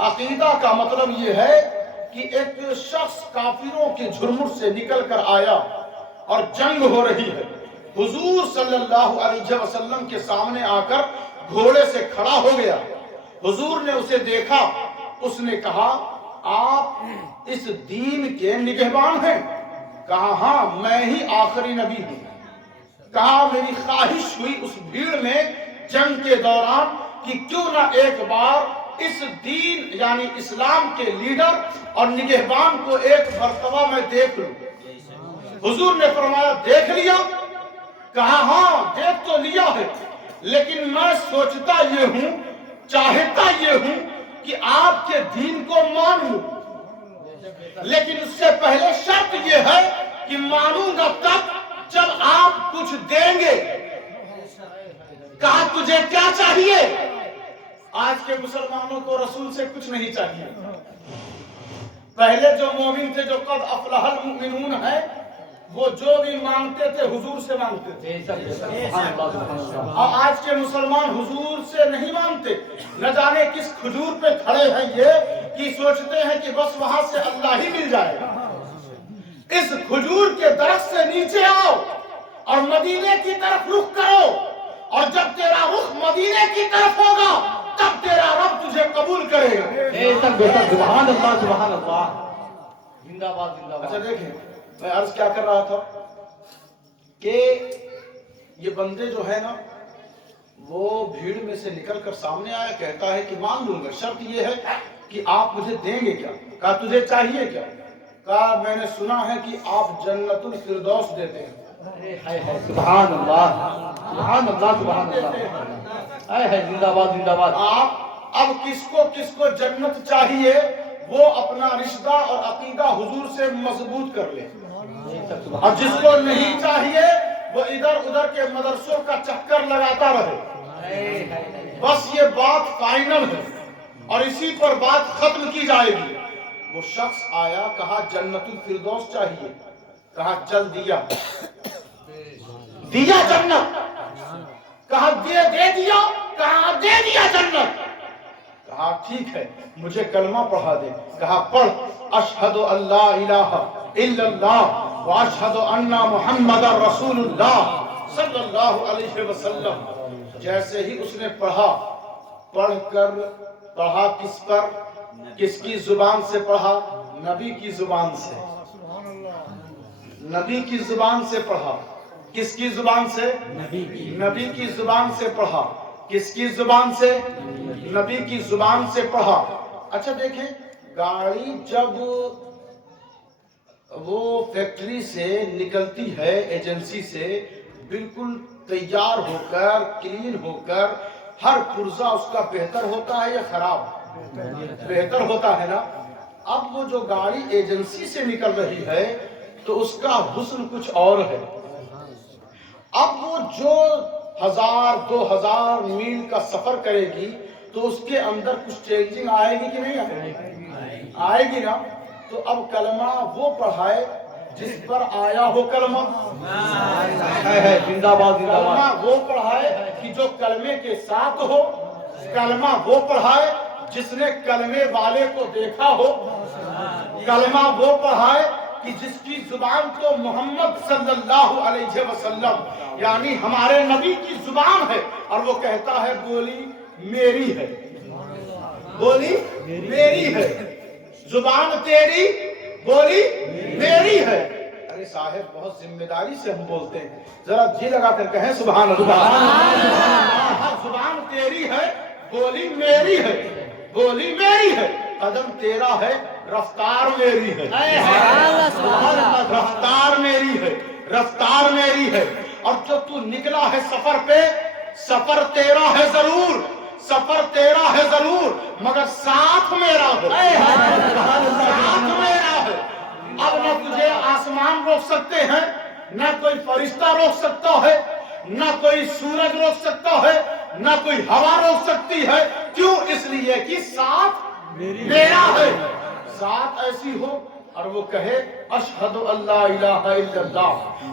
عقیدہ کا مطلب یہ ہے کہ ایک شخص کافروں کے جھرمٹ سے نکل کر آیا اور جنگ ہو رہی ہے، حضور صلی اللہ علیہ وسلم کے سامنے آ کر گھوڑے سے کھڑا ہو گیا، حضور نے اسے دیکھا، اس نے کہا آپ اس دین کے نگہبان ہیں؟ کہا ہاں میں ہی آخری نبی ہوں۔ کہا میری خواہش ہوئی اس بھیڑ میں جنگ کے دوران کہ کیوں نہ ایک بار اس دین یعنی اسلام کے لیڈر اور نگہبان کو ایک مرتبہ میں دیکھ لوں۔ حضور نے فرمایا دیکھ لیا؟ کہا ہاں دیکھ تو لیا ہے، لیکن میں سوچتا یہ ہوں، چاہتا یہ ہوں کہ آپ کے دین کو مان لوں، لیکن اس سے پہلے شرط یہ ہے کہ مانوں گا تب جب آپ کچھ دیں گے۔ کہا تجھے کیا چاہیے؟ آج کے مسلمانوں کو رسول سے کچھ نہیں چاہیے۔ پہلے جو مومن تھے جو قد افلح المؤمنون ہیں، وہ جو بھی مانگتے تھے حضور سے مانگتے تھے، اور آج کے مسلمان حضور سے نہیں مانگتے، نہ جانے کس کھجور پہ کھڑے ہیں یہ کہ سوچتے ہیں کہ بس وہاں سے اللہ ہی مل جائے گا۔ اس کھجور کے درخت سے نیچے آؤ اور مدینے کی طرف رخ کرو، اور جب تیرا رخ مدینے کی طرف ہوگا تب تیرا رب تجھے قبول کرے گا۔ سبحان اللہ سبحان اللہ، زندہ باد زندہ باد۔ اچھا دیکھیں، میں عرض کیا کر رہا تھا کہ یہ بندے جو ہے نا وہ بھیڑ میں سے نکل کر سامنے آیا، کہتا ہے کہ مان لوں گا، شرط یہ ہے کہ آپ مجھے دیں گے کیا؟ کہا تجھے چاہیے کیا؟ کہا میں نے سنا ہے کہ آپ جنت الفردوس دیتے ہیں۔ سبحان اللہ سبحان اللہ سبحان اللہ، اے ہے زندہ باد زندہ باد۔ آپ اب کس کو جنت چاہیے وہ اپنا رشتہ اور عقیدہ حضور سے مضبوط کر لے، اور جس کو نہیں چاہیے وہ ادھر ادھر کے مدرسوں کا چکر لگاتا رہے۔ بس یہ بات فائنل ہے اور اسی پر بات ختم کی جائے گی۔ وہ شخص آیا، کہا جنت الفردوس چاہیے، کہا چل دیا جنت، کہا دے دیا، کہا دے دیا جنت، کہا ٹھیک ہے مجھے کلمہ پڑھا دے، کہا پڑھ اشہد ان لا الہ الا اللہ واشہد ان محمد رسول اللہ صلی اللہ علیہ وسلم۔ جیسے ہی اس نے پڑھا پڑھ کر پڑھا کس پر؟ کس کی زبان سے پڑھا؟ نبی کی زبان سے، نبی کی زبان سے پڑھا۔ کس کی زبان سے؟ نبی کی زبان سے پڑھا۔ کس کی زبان سے؟ نبی کی زبان سے پڑھا۔ اچھا دیکھیں، گاڑی جب وہ فیکٹری سے نکلتی ہے، ایجنسی سے، بالکل تیار ہو کر، کلین ہو کر، ہر پرزہ اس کا بہتر ہوتا ہے یا خراب؟ بہتر ہوتا ہے نا۔ اب وہ جو گاڑی ایجنسی سے نکل رہی ہے تو اس کا حسن کچھ اور ہے۔ اب وہ جو 1000-2000 میل کا سفر کرے گی تو اس کے اندر کچھ چینجنگ آئے گی کہ نہیں آئے گی؟ آئے گی نا۔ تو اب کلمہ وہ پڑھائے جس پر آیا ہو کلمہ، زندہ باد زندہ کلمہ باد۔ وہ پڑھائے کہ جو کلمے کے ساتھ ہو، کلمہ وہ پڑھائے جس نے کلمے والے کو دیکھا ہو، کلمہ وہ پڑھائے کہ جس کی زبان تو محمد صلی اللہ علیہ وسلم یعنی ہمارے نبی کی زبان ہے، اور وہ کہتا ہے بولی میری ہے، بولی میری ہے، زبان تیری، بولی میری ہے۔ ارے صاحب بہت ذمہ داری سے ہم بولتے ہیں، ذرا جی لگا کر کہیں سبحان اللہ۔ زبان تیری ہے، بولی میری ہے، بولی میری ہے، قدم تیرا ہے، رفتار میری ہے، رفتار میری ہے، رفتار میری ہے۔ اور جو تو نکلا ہے سفر پہ، سفر تیرا ہے ضرور، سفر تیرا ہے ضرور، مگر ساتھ میرا ہے، ساتھ میرا ہے۔ اب نہ تجھے آسمان روک سکتے ہیں، نہ کوئی فرشتہ روک سکتا ہے، نہ کوئی سورج روک سکتا ہے، نہ کوئی ہوا روک سکتی ہے۔ کیوں؟ اس لیے کہ ساتھ میرا ہے۔ ذات ایسی ہو اور وہ کہے اشہد اللہ الہ الا اللہ،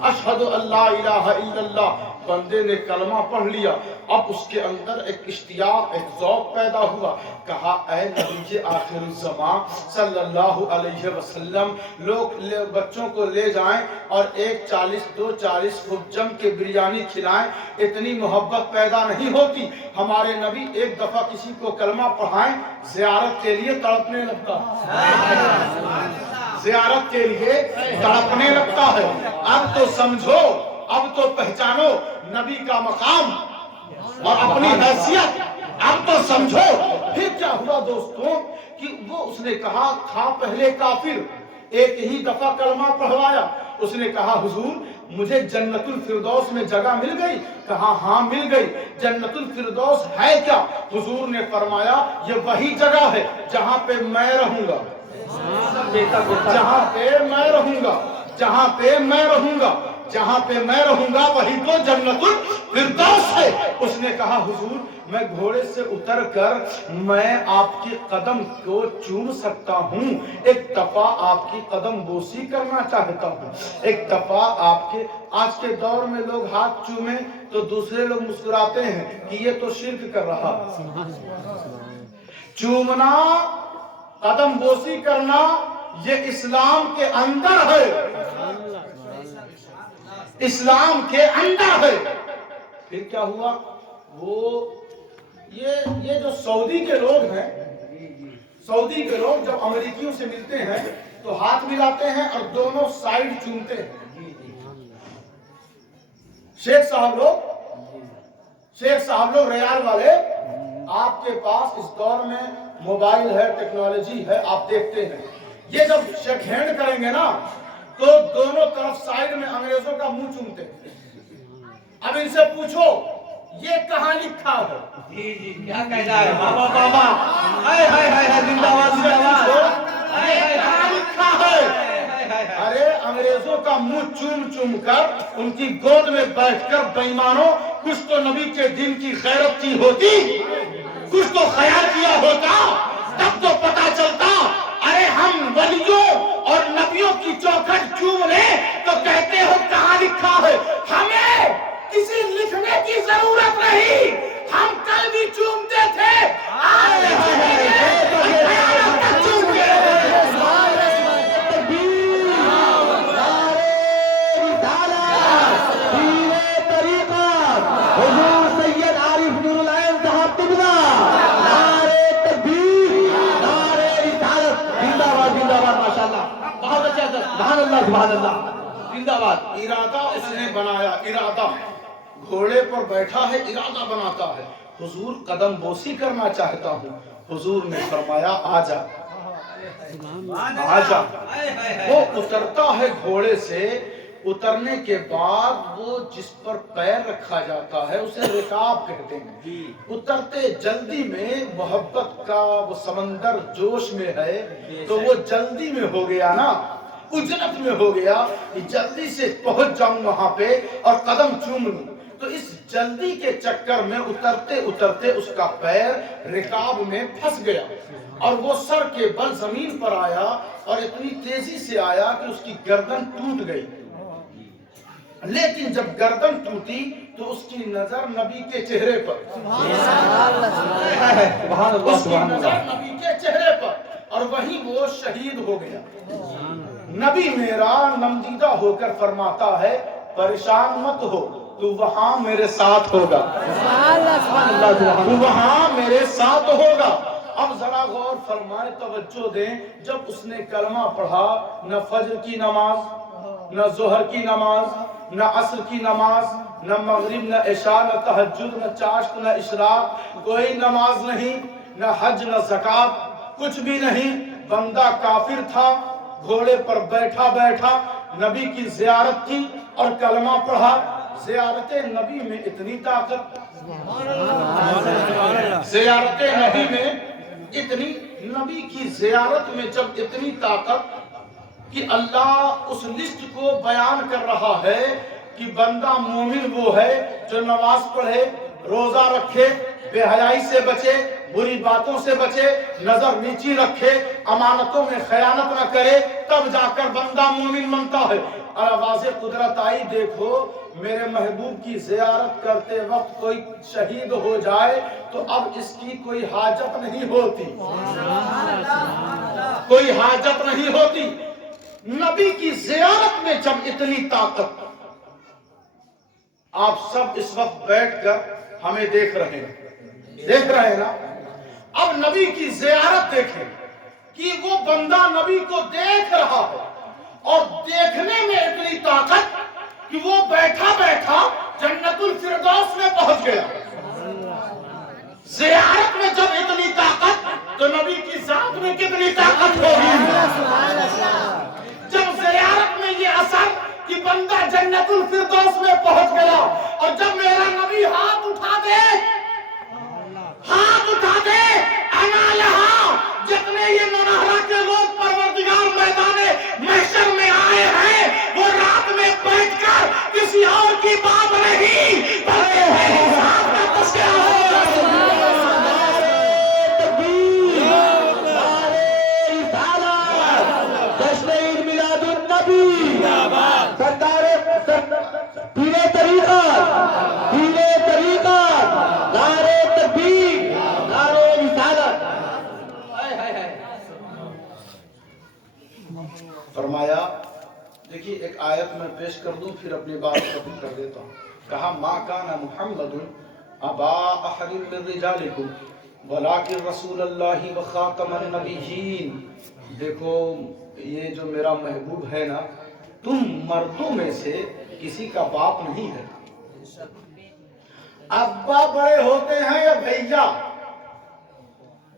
اشہد اللہ الہ الا اللہ۔ بندے نے کلمہ پڑھ لیا، اب اس کے اندر ایک اشتیاق، ایک ذوق پیدا ہوا۔ کہا اے نبی آخر الزمان صلی اللہ علیہ وسلم، لوگ بچوں کو لے جائیں اور 1 40 خوب جم کے بریانی کھلائیں، اتنی محبت پیدا نہیں ہوتی۔ ہمارے نبی ایک دفعہ کسی کو کلمہ پڑھائیں، زیارت کے لیے تڑپنے لگتا ہے، زیارت کے لیے تڑپنے لگتا ہے۔ اب تو سمجھو، اب تو پہچانو نبی کا مقام اور اپنی حیثیت، اب تو سمجھو۔ پھر کیا ہوا دوستوں کہ وہ اس نے کہا تھا پہلے کافر، ایک ہی دفعہ کلمہ پڑھوایا، اس نے کہا حضور مجھے جنت الفردوس میں جگہ مل گئی؟ کہا ہاں مل گئی۔ جنت الفردوس ہے کیا؟ حضور نے فرمایا یہ وہی جگہ ہے جہاں پہ میں رہوں گا، جہاں پہ میں رہوں گا، جہاں پہ میں رہوں گا، جہاں پہ میں رہوں گا وہی تو جنت الفردوس ہے۔ اس نے کہا حضور میں گھوڑے سے اتر کر میں آپ کی قدم کو چوم سکتا ہوں، ایک دفعہ آپ کی قدم بوسی کرنا چاہتا ہوں، ایک دفعہ آپ کے۔ آج کے دور میں لوگ ہاتھ چومیں تو دوسرے لوگ مسکراتے ہیں کہ یہ تو شرک کر رہا۔ چومنا، قدم بوسی کرنا یہ اسلام کے اندر ہے، اسلام کے اندر ہے۔ پھر کیا ہوا؟ وہ یہ جو سعودی کے لوگ ہیں، سعودی کے لوگ جب امریکیوں سے ملتے ہیں تو ہاتھ ملاتے ہیں اور دونوں سائیڈ چومتے ہیں۔ شیخ صاحب لوگ ریال والے، آپ کے پاس اس دور میں موبائل ہے، ٹیکنالوجی ہے، آپ دیکھتے ہیں یہ جب شیک ہینڈ کریں گے نا تو دونوں طرف سائیڈ میں انگریزوں کا منہ چومتے ہیں۔ اب ان سے پوچھو یہ کہاں لکھا ہے؟ جی جی کیا کہتا ہے بابا بابا، ہائے ہائے ہائے زندہ باد زندہ باد۔ یہ کہاں لکھا ہے؟ ارے انگریزوں کا منہ چوم چوم کر ان کی گود میں بیٹھ کر بےایمانوں، کچھ تو نبی کے دین کی غیرت کی ہوتی، کچھ تو خیال کیا ہوتا، تب تو پتا چلتا۔ ارے ہم ولیوں اور نبیوں کی چوکھٹ چوم لیں تو کہتے ہو کہاں لکھا ہے؟ ہمیں کسی لکھنے کی ضرورت نہیں، ہم کل بھی چومتے تھے، آج سبحان اللہ زندہ باد. ارادہ اس نے بنایا, ارادہ گھوڑے پر بیٹھا ہے, ارادہ بناتا ہے. حضور قدم بوسی کرنا چاہتا ہوں. حضور نے فرمایا آ جا آ جا. وہ اترتا ہے گھوڑے سے. اترنے کے بعد وہ جس پر پیر رکھا جاتا ہے اسے رکاب کہتے ہیں. اترتے جلدی میں محبت کا وہ سمندر جوش میں ہے تو وہ جلدی میں ہو گیا نا, اجرت میں ہو گیا کہ جلدی سے پہنچ جاؤں وہاں پہ اور قدم چوم لوں. تو اس جلدی کے چکر میں اترتے اترتے اس کا پیر رکاب میں پھنس گیا اور وہ سر کے بل زمین پر آیا اور اتنی تیزی سے آیا کہ اس کی گردن ٹوٹ گئی. لیکن جب گردن ٹوٹی تو اس کی نظر نبی کے چہرے پر, اس کی نظر نبی کے چہرے پر, اور وہیں وہ شہید ہو گیا. نبی میرا نمدیدہ ہو کر فرماتا ہے پریشان مت ہو, تو وہاں میرے ساتھ ہوگا, تو وہاں میرے ساتھ ہوگا. اب ذرا غور فرمائے, توجہ دیں. جب اس نے کلمہ پڑھا, نہ فجر کی نماز, نہ ظہر کی نماز, نہ عصر کی نماز, نہ مغرب, نہ عشاء, نہ تہجد, نہ چاشت, نہ اشراق, کوئی نماز نہیں, نہ حج, نہ زکات, کچھ بھی نہیں. بندہ کافر تھا, گھوڑے پر بیٹھا بیٹھا نبی کی زیارت کی اور کلمہ پڑھا. زیارت نبی میں اتنی طاقت, زیارت نبی میں اتنی, نبی کی زیارت میں جب اتنی طاقت کہ اللہ اس لسٹ کو بیان کر رہا ہے کہ بندہ مومن وہ ہے جو نماز پڑھے, روزہ رکھے, بے حیائی سے بچے, بری باتوں سے بچے, نظر نیچی رکھے, امانتوں میں خیانت نہ کرے, تب جا کر بندہ مومن بنتا ہے. آواز قدرت آئی. دیکھو میرے محبوب کی زیارت کرتے وقت کوئی شہید ہو جائے تو اب اس کی کوئی حاجت نہیں ہوتی, کوئی حاجت نہیں ہوتی. نبی کی زیارت میں جب اتنی طاقت, آپ سب اس وقت بیٹھ کر ہمیں دیکھ رہے ہیں نا. اب نبی کی زیارت دیکھیں کہ وہ بندہ نبی کو دیکھ رہا ہے اور دیکھنے میں اتنی طاقت کہ وہ بیٹھا بیٹھا جنت الفردوس میں پہنچ گیا. زیارت میں جب اتنی طاقت تو نبی کی ذات میں کتنی طاقت ہوگی. جب زیارت میں یہ اثر کہ بندہ جنت الفردوس میں پہنچ گیا, اور جب میرا نبی ہاتھ اٹھا دے, ہاتھ اٹھا دے, انا لہا, جتنے یہ مناہرہ کے لوگ پروردگار میدان محشر میں آئے ہیں وہ رات میں بیٹھ کر کسی اور کی بات نہیں بلکہ میری ذات کا تذکرہ ہوگا. فرمایا, دیکھیے ایک آیت میں پیش کر دوں پھر اپنی بات ختم کر دیتا ہوں. کہا ما کان محمد ابا احد من رجالکم ولکن رسول اللہ وخاتم النبیین. دیکھو یہ جو میرا محبوب ہے نا, تم مردوں میں سے کسی کا باپ نہیں ہے. ابا بڑے ہوتے ہیں یا بھیا؟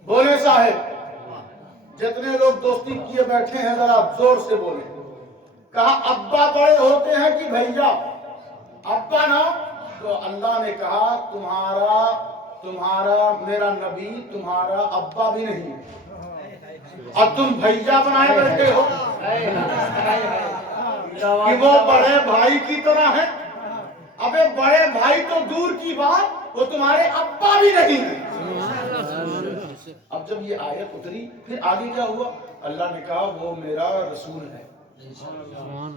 بولے صاحب, جتنے لوگ دوستی کیے بیٹھے ہیں ذرا زور سے بولیں. کہا ابا بڑے ہوتے ہیں کہ بھیا؟ ابا نا. تو اللہ نے کہا تمہارا میرا نبی تمہارا ابا بھی نہیں, اب تم بھیا بنائے بیٹھے ہو کہ وہ بڑے بھائی کی طرح ہے. ابے بڑے بھائی تو دور کی بات, وہ تمہارے ابا بھی نہیں ہے. اب جب یہ آیت اتری پھر آگے کیا ہوا؟ اللہ نے کہا وہ میرا رسول ہے.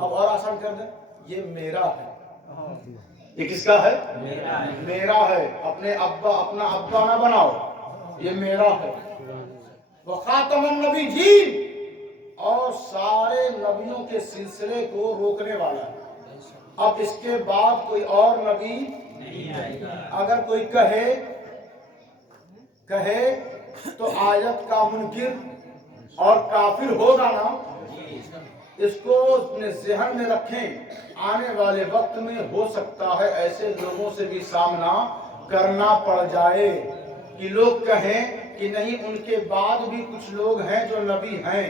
اب اور آسان کر دیں, یہ میرا ہے. یہ کس کا ہے؟ میرا ہے. اپنے ابا اپنا ابا نہ بناؤ, یہ میرا ہے. وخاتم النبیین, اور سارے نبیوں کے سلسلے کو روکنے والا ہے. اب اس کے بعد کوئی اور نبی نہیں آئے گا. اگر کوئی کہے تو آیت کا منکر اور کافر ہوگا نا. اس کو اپنے ذہن میں رکھیں، آنے والے وقت میں ہو سکتا ہے ایسے لوگوں سے بھی سامنا کرنا پڑ جائے کہ لوگ کہیں کہ نہیں ان کے بعد بھی کچھ لوگ ہیں جو نبی ہیں،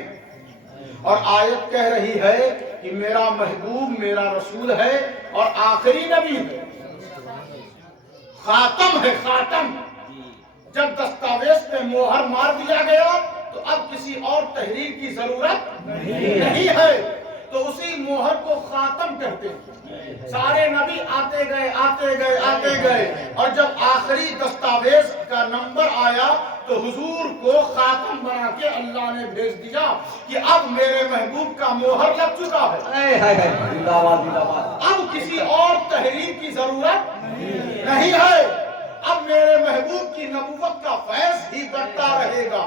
اور آیت کہہ رہی ہے کہ میرا محبوب میرا رسول ہے اور آخری نبی ہے، خاتم ہے، خاتم۔ جب دستاویز پہ مہر مار دیا گیا تو اب کسی اور تحریر کی ضرورت نہیں ہے، تو اسی مہر کو خاتم کہتے ہیں۔ سارے نبی آتے گئے آتے گئے آتے گئے، اور جب آخری دستاویز کا نمبر آیا تو حضور کو خاتم بنا کے اللہ نے بھیج دیا کہ اب میرے محبوب کا مہر لگ چکا ہے، اب کسی اور تحریر کی ضرورت نہیں ہے، اب میرے محبوب کی نبوت کا فیض ہی بڑھتا رہے گا۔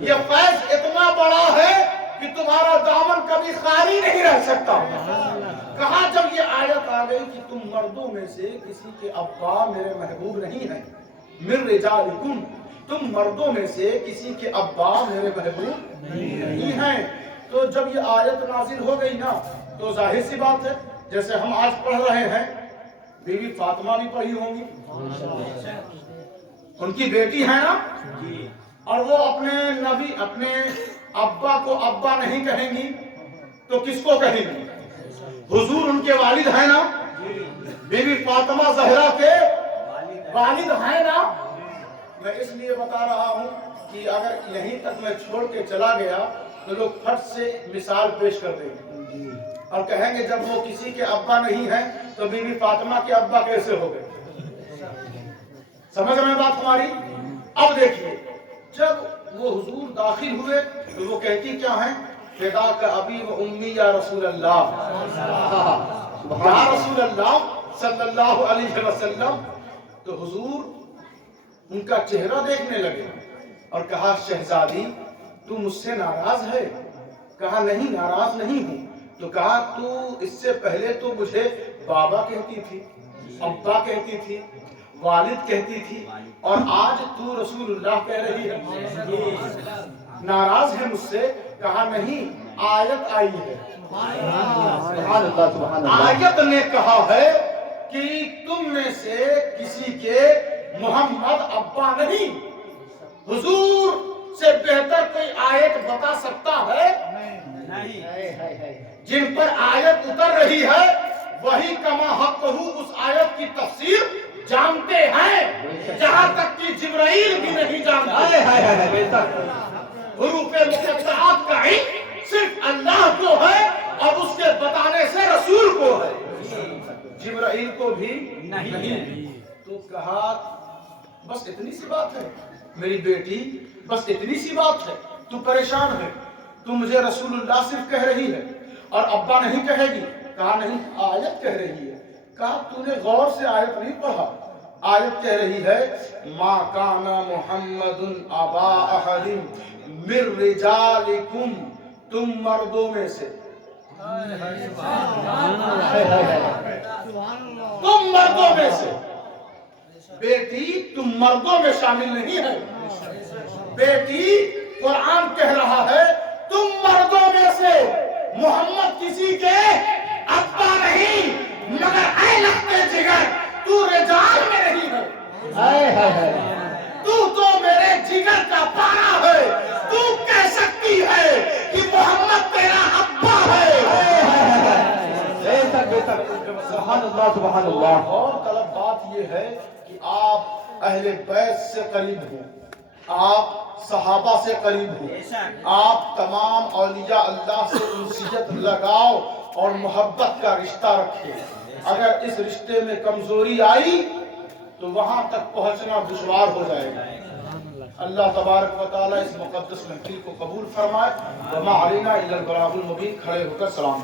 یہ فیض اتنا بڑا ہے کہ تمہارا دامن کبھی خالی نہیں رہ سکتا۔ کہا جب یہ آیت آ گئی کہ تم مردوں میں سے کسی کے ابا میرے محبوب نہیں ہیں، من رجالکم، تم مردوں میں سے کسی کے ابا میرے محبوب نہیں ہیں، تو جب یہ آیت نازل ہو گئی نا تو ظاہر سی بات ہے جیسے ہم آج پڑھ رہے ہیں، بی بی فاطمہ بھی پڑھی ہوں گی، ان کی بیٹی ہے نا، اور وہ اپنے نبی اپنے ابا کو ابا نہیں کہیں گی تو کس کو کہیں گی؟ حضور ان کے والد ہیں نا، بی بی فاطمہ زہرا کے والد ہیں نا۔ میں اس لیے بتا رہا ہوں کہ اگر یہیں تک میں چھوڑ کے چلا گیا تو لوگ پھٹ سے مثال پیش کر دیں گے اور کہیں گے جب وہ کسی کے ابا نہیں ہیں تو بی بی فاطمہ کے ابا کیسے ہو گئے؟ سمجھ رہے ہیں بات ہماری؟ اب دیکھیے جب وہ حضور داخل ہوئے تو وہ کہتی کیا ہیں؟ فداک ابی و امی یا رسول اللہ، یا رسول اللہ صلی اللہ علیہ وسلم۔ تو حضور ان کا چہرہ دیکھنے لگے اور کہا شہزادی تو مجھ سے ناراض ہے؟ کہا نہیں ناراض نہیں ہوں۔ تو کہا تو اس سے پہلے تو مجھے بابا کہتی تھی، ابا کہتی تھی، والد کہتی تھی، اور آج تو رسول اللہ کہہ رہی ہے، ناراض ہے مجھ سے؟ کہا نہیں آیت آئی ہے، آیت نے کہا ہے کہ تم میں سے کسی کے محمد ابا نہیں۔ حضور سے بہتر کوئی آیت بتا سکتا ہے؟ جن پر آیت اتر رہی ہے وہی کما حق اس آیت کی تفسیر جانتے ہیں جہاں تک کہ جبرائیل بھی نہیں جانتے۔ حروف مقطعات کا علم صرف اللہ کو ہے اور اس کے بتانے سے رسول کو ہے، جبرائیل کو بھی نہیں۔ تو کہا بس اتنی سی بات ہے میری بیٹی، بس اتنی سی بات ہے، تو پریشان ہے، تو مجھے رسول اللہ صرف کہہ رہی ہے اور ابا نہیں کہے گی؟ کہا نہیں آیت کہہ رہی ہے۔ کہا تو نے غور سے آیت نہیں پڑھا؟ آیت کہہ رہی ہے ما کان محمد ابا احد من رجالکم، تم مردوں میں سے، تم مردوں میں سے، بیٹی تم مردوں میں شامل نہیں ہے، بیٹی قرآن کہہ رہا ہے تم مردوں میں سے محمد کسی کے ابا نہیں، مگر اے لختے جگر تو رجال میں نہیں ہے، تو میرے جگر کا پارا ہے، تو کہہ سکتی ہے کہ محمد تیرا ابا ہے۔ سبحان اللہ سبحان اللہ۔ اور طلب بات یہ ہے کہ آپ اہل بیت سے قریب ہوں، آپ صحابہ سے قریب ہوں، آپ تمام اولیاء اللہ سے انسیت لگاؤ اور محبت کا رشتہ رکھیں۔ اگر اس رشتے میں کمزوری آئی تو وہاں تک پہنچنا دشوار ہو جائے گا۔ اللہ تبارک و تعالی اس مقدس محفل کو قبول فرمائے۔ وما علینا الا البلاغ المبین۔ کھڑے ہو کر سلام